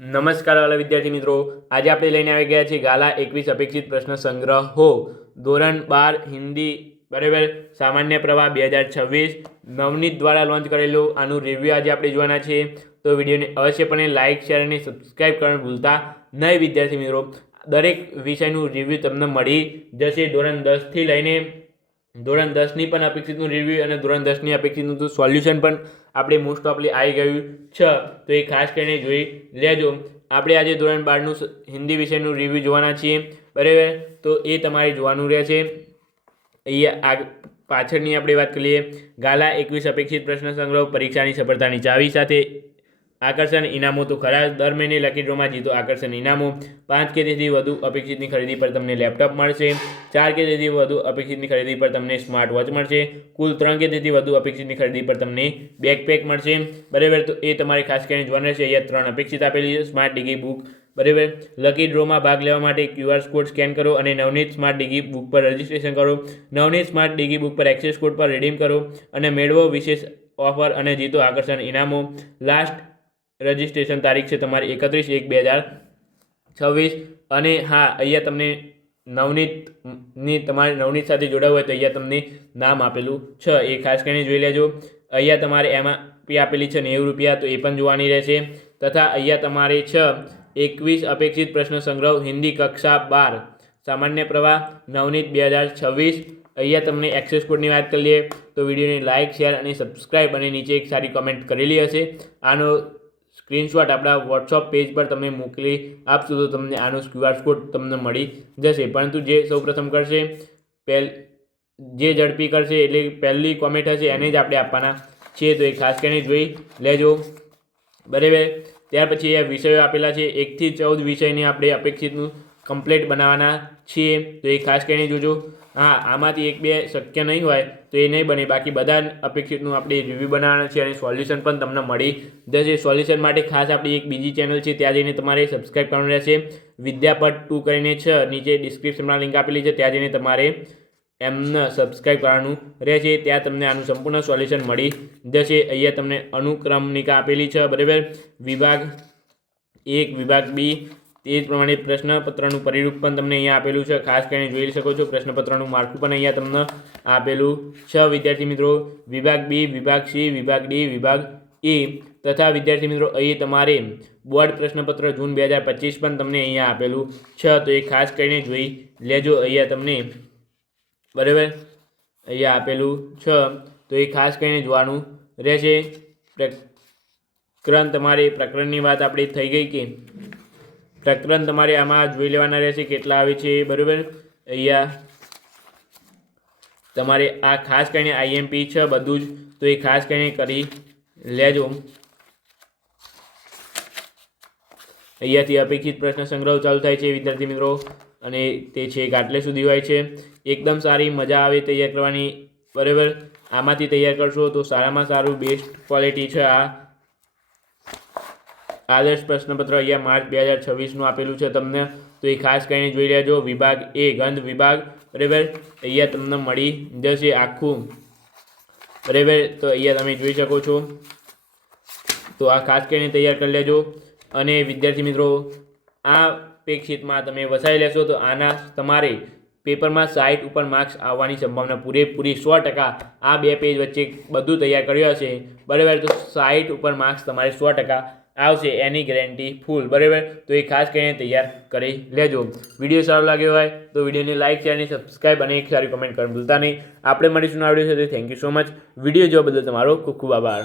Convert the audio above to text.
નમસ્કાર વાલા વિદ્યાર્થી મિત્રો, આજે આપણે લઈને આવી ગયા છીએ ગાલા 21 અપેક્ષિત પ્રશ્ન સંગ્રહો ધોરણ 12 હિન્દી બરાબર સામાન્ય પ્રવાહ 2026 નવનીત દ્વારા લોન્ચ કરેલું આનું રિવ્યૂ આજે આપણે જોવાના છે। તો વિડીયોને અવશ્યપણે લાઇક શેર અને સબસ્ક્રાઈબ કરવાનું ભૂલતા નહીં વિદ્યાર્થી મિત્રો। દરેક વિષયનું રિવ્યૂ તમને મળી જશે। ધોરણ 10થી લઈને ધોરણ 10ની પણ અપેક્ષિતનું રિવ્યૂ અને ધોરણ 10ની અપેક્ષિતનું તો સોલ્યુશન પણ આપણે મોસ્ટ ઓફલી આવી ગયું છે, તો એ ખાસ કરીને જોઈ લેજો। આપણે આજે ધોરણ 12નું હિન્દી વિષયનું રિવ્યૂ જોવાના છીએ બરાબર, તો એ તમારે જોવાનું રહેશે। અહીંયા પાછળની આપણે વાત કરીએ, ગાલા 21 અપેક્ષિત પ્રશ્ન સંગ્રહ પરીક્ષાની સફળતાની ચાવી સાથે આકર્ષણ ઇનામો તો ખરા, દર મહિને લકી ડ્રોમાં જીતો આકર્ષણ ઇનામો। 5 કે તેથી વધુ અપેક્ષિતની ખરીદી પર તમને લેપટોપ મળશે। 4 કે તેથી વધુ અપેક્ષિતની ખરીદી પર તમને સ્માર્ટ વોચ મળશે। કુલ 3 કે તેથી વધુ અપેક્ષિતની ખરીદી પર તમને બેકપેક મળશે બરાબર, તો એ તમારે ખાસ કરીને જોવાનું રહેશે। અહીંયા 3 અપેક્ષિત આપેલી છે, સ્માર્ટ ડિગ્રી બુક બરાબર। લકી ડ્રોમાં ભાગ લેવા માટે QR કોડ સ્કેન કરો અને નવનીત સ્માર્ટ ડિગ્રી બુક પર રજીસ્ટ્રેશન કરો। નવનીત સ્માર્ટ ડિગ્રી બુક પર એક્સેસ કોડ પર રિડીમ કરો અને મેળવો વિશેષ ઓફર અને જીતો આકર્ષણ ઇનામો। લાસ્ટ રજિસ્ટ્રેશન તારીખ છે તમારી 31/1/2026 અને હા, અહીંયા તમને નવનીતની તમારે નવનીત સાથે જોડાવું હોય તો અહીંયા તમને નામ આપેલું છે, એ ખાસ કરીને જોઈ લેજો। અહીંયા તમારે એમાં આપેલી છે 90 રૂપિયા, તો એ પણ જોવાની રહેશે। તથા અહીંયા તમારે છે 21 અપેક્ષિત પ્રશ્ન સંગ્રહ હિન્દી કક્ષા 12 સામાન્ય પ્રવાહ નવનીત 2026। અહીંયા તમને એક્સેસ કોડની વાત કરીએ તો વિડીયોને લાઇક શેર અને સબસ્ક્રાઈબ અને નીચે એક સારી કમેન્ટ કરેલી હશે, આનો સ્ક્રીનશોટ આપણા વોટ્સઅપ પેજ પર તમે મોકલી આપશો તો તમને આનો QR કોડ તમને મળી જશે। પરંતુ જે સૌપ્રથમ કરશે જે ઝડપી કરશે એટલે પહેલી કોમેન્ટ હશે એને જ આપણે આપવાના છીએ, તો એ ખાસ કરીને જોઈ લેજો બરાબર। ત્યાર પછી આ વિષયો આપેલા છે, 1 થી 14 વિષયની આપણે અપેક્ષિતનું કમ્પ્લીટ બનાવવાના છીએ, તો એ ખાસ કરીને જોજો। હા, આમાંથી 1-2 શક્ય નહીં હોય તો એ નહીં બને, બાકી બધા અપેક્ષિતનું આપણે રિવ્યૂ બનાવવાનું છે અને સોલ્યુશન પણ તમને મળી જશે। સોલ્યુશન માટે ખાસ આપણી એક બીજી ચેનલ છે, ત્યાં જઈને તમારે સબસ્ક્રાઈબ કરવાનું રહેશે। વિદ્યાપટ 2 કરીને છે, નીચે ડિસ્ક્રિપ્શનમાં લિંક આપેલી છે, ત્યાં જઈને તમારે એમને સબસ્ક્રાઈબ કરવાનું રહેશે। ત્યાં તમને આનું સંપૂર્ણ સોલ્યુશન મળી જશે। અહીંયા તમને અનુક્રમણિકા આપેલી છે બરાબર, વિભાગ 1 વિભાગ B, તે જ પ્રમાણે પ્રશ્નપત્રનું પરિરૂપ પણ તમને અહીંયા આપેલું છે, ખાસ કરીને જોઈ શકો છો। પ્રશ્નપત્રનું માળખું પણ અહીંયા તમને આપેલું છે વિદ્યાર્થી મિત્રો। વિભાગ B, વિભાગ C, વિભાગ D, વિભાગ E તથા વિદ્યાર્થી મિત્રો અહીં તમારે બોર્ડ પ્રશ્નપત્ર જૂન 2025 પણ તમને અહીંયા આપેલું છે, તો એ ખાસ કરીને જોઈ લેજો। અહીંયા તમને બરાબર અહીંયા આપેલું છે, તો એ ખાસ કરીને જોવાનું રહેશે। પ્રકરણ તમારે પ્રકરણની વાત આપણી થઈ ગઈ કે પ્રકરણ તમારે આમાં જોઈ લેવાના રહેશે કેટલા આવે છે બરાબર। અહીંયા તમારે આ ખાસ કરીને IMP છે બધું જ, તો એ ખાસ કરીને કરી લેજો। અહીંયાથી અપેક્ષિત પ્રશ્ન સંગ્રહ ચાલુ થાય છે વિદ્યાર્થી મિત્રો, અને તે છે આટલે સુધી હોય છે। એકદમ સારી મજા આવે તૈયાર કરવાની બરાબર, આમાંથી તૈયાર કરશો તો સારામાં સારું બેસ્ટ ક્વોલિટી છે। આ આદર્શ પ્રશ્નપત્ર અહીંયા માર્ચ 2026નું આપેલું છે તમને, તો એ ખાસ કરીને જોઈ લેજો। વિભાગ A ગંધ વિભાગ બરાબર, અહીંયા તમને મળી જશે આખું બરાબર, તો અહીંયા તમે જોઈ શકો છો, તો આ ખાસ કરીને તૈયાર કરી લેજો। અને વિદ્યાર્થી મિત્રો, આ અપેક્ષિતમાં તમે વસાઈ લેશો તો આના તમારે પેપરમાં 60 ઉપર માર્ક્સ આવવાની સંભાવના પૂરેપૂરી 100%। આ 2 પેજ વચ્ચે બધું તૈયાર કર્યું હશે બરાબર, તો 60 ઉપર માર્ક્સ તમારે 100% આવશે, એની ગેરંટી ફૂલ બરાબર, તો એ ખાસ કરીને તૈયાર કરી લેજો। વિડીયો સારો લાગ્યો હોય તો વિડીયોને લાઇક શેર અને સબસ્ક્રાઈબ અને એક સારી કમેન્ટ કરવાનું ભૂલતા નહીં। આપણે મળીશું આ વિડીયો સાથે, thank you so much. Video જોવા બદલ તમારો ખૂબ ખૂબ આભાર।